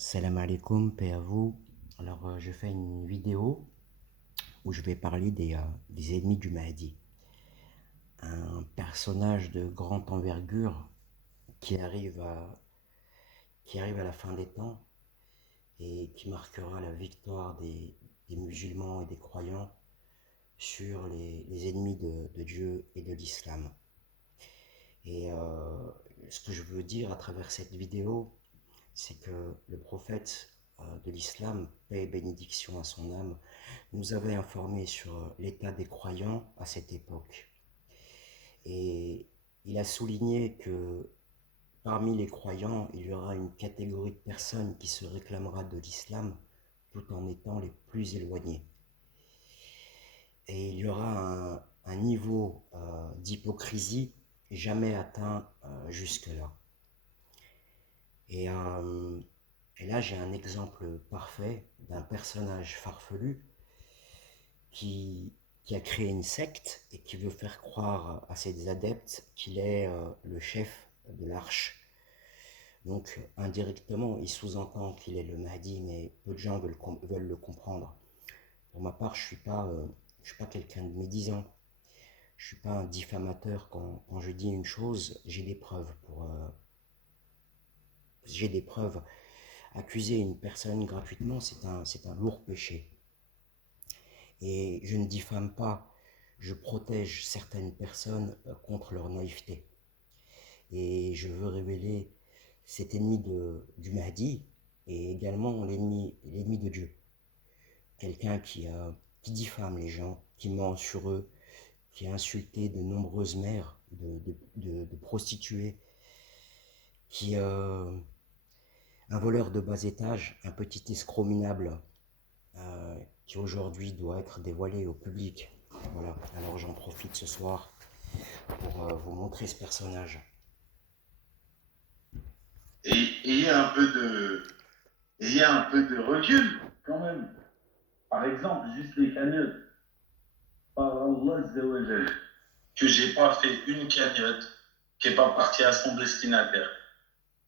Salam alaikum, paix à vous. Alors, je fais une vidéo où je vais parler des ennemis du Mahdi. Un personnage de grande envergure qui arrive à la fin des temps et qui marquera la victoire des musulmans et des croyants sur les ennemis de Dieu et de l'islam. Et ce que je veux dire à travers cette vidéo, c'est que le prophète de l'islam, paix et bénédiction à son âme, nous avait informé sur l'état des croyants à cette époque. Et il a souligné que parmi les croyants, il y aura une catégorie de personnes qui se réclamera de l'islam tout en étant les plus éloignés. Et il y aura un niveau d'hypocrisie jamais atteint jusque-là. Et, euh, et là, j'ai un exemple parfait d'un personnage farfelu qui, qui a créé une secte et qui veut faire croire à ses adeptes qu'il est le chef de l'arche. Donc, indirectement, il sous-entend qu'il est le Mahdi, mais peu de gens veulent le comprendre. Pour ma part, je suis pas quelqu'un de médisant. Je suis pas un diffamateur. Quand je dis une chose, j'ai des preuves j'ai des preuves. Accuser une personne gratuitement, c'est un lourd péché. Et je ne diffame pas, je protège certaines personnes contre leur naïveté. Et je veux révéler cet ennemi du Mahdi et également l'ennemi de Dieu. Quelqu'un qui diffame les gens, qui ment sur eux, qui a insulté de nombreuses mères de prostituées, qui un voleur de bas étage, un petit escroc minable, qui aujourd'hui doit être dévoilé au public. Voilà, alors j'en profite ce soir pour vous montrer ce personnage. Et ayez un peu de recul quand même. Par exemple, juste les cagnottes. Par Allah Azzawajal, que j'ai pas fait une cagnotte qui n'est pas partie à son destinataire.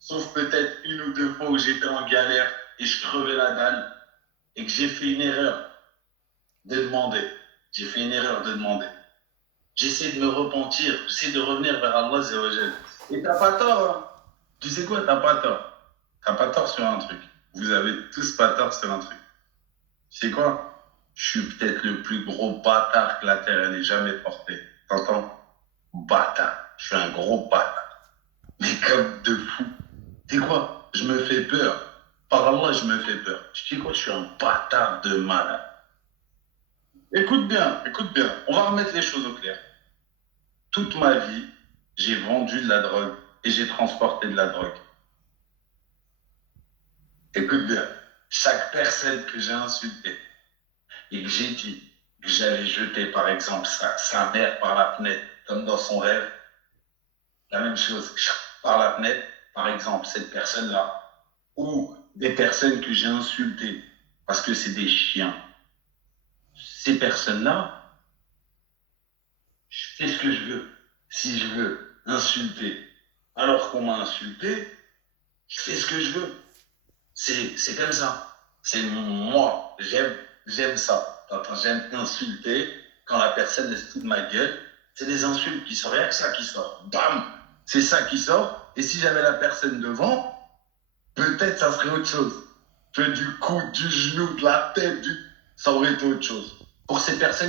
Sauf peut-être une ou deux fois où j'étais en galère et je crevais la dalle et que j'ai fait une erreur de demander. J'ai fait une erreur de demander. J'essaie de me repentir, j'essaie de revenir vers Allah Azzawajal. Et t'as pas tort, hein. Tu sais quoi, t'as pas tort. T'as pas tort sur un truc. Vous avez tous pas tort sur un truc. Tu sais quoi? Je suis peut-être le plus gros bâtard que la terre ait jamais porté. T'entends? Bâtard. Je suis un gros bâtard. Mais comme de fou. Tu sais quoi? Je me fais peur. Par Allah, je me fais peur. Tu sais quoi? Je suis un bâtard de malade. Écoute bien, écoute bien. On va remettre les choses au clair. Toute ma vie, j'ai vendu de la drogue et j'ai transporté de la drogue. Écoute bien. Chaque personne que j'ai insultée et que j'ai dit que j'allais jeter, par exemple, sa mère par la fenêtre, comme dans son rêve, la même chose, par la fenêtre, par exemple, cette personne-là, ou des personnes que j'ai insultées parce que c'est des chiens, ces personnes-là, je fais ce que je veux. Si je veux insulter alors qu'on m'a insulté, je fais ce que je veux. C'est comme ça. C'est moi. J'aime ça. J'aime insulter quand la personne se fout de ma gueule. C'est des insultes qui sortent. Rien que ça qui sort. Bam! C'est ça qui sort. Et si j'avais la personne devant, peut-être ça serait autre chose. Que du coup, du genou, de la tête, ça aurait été autre chose. Pour ces personnes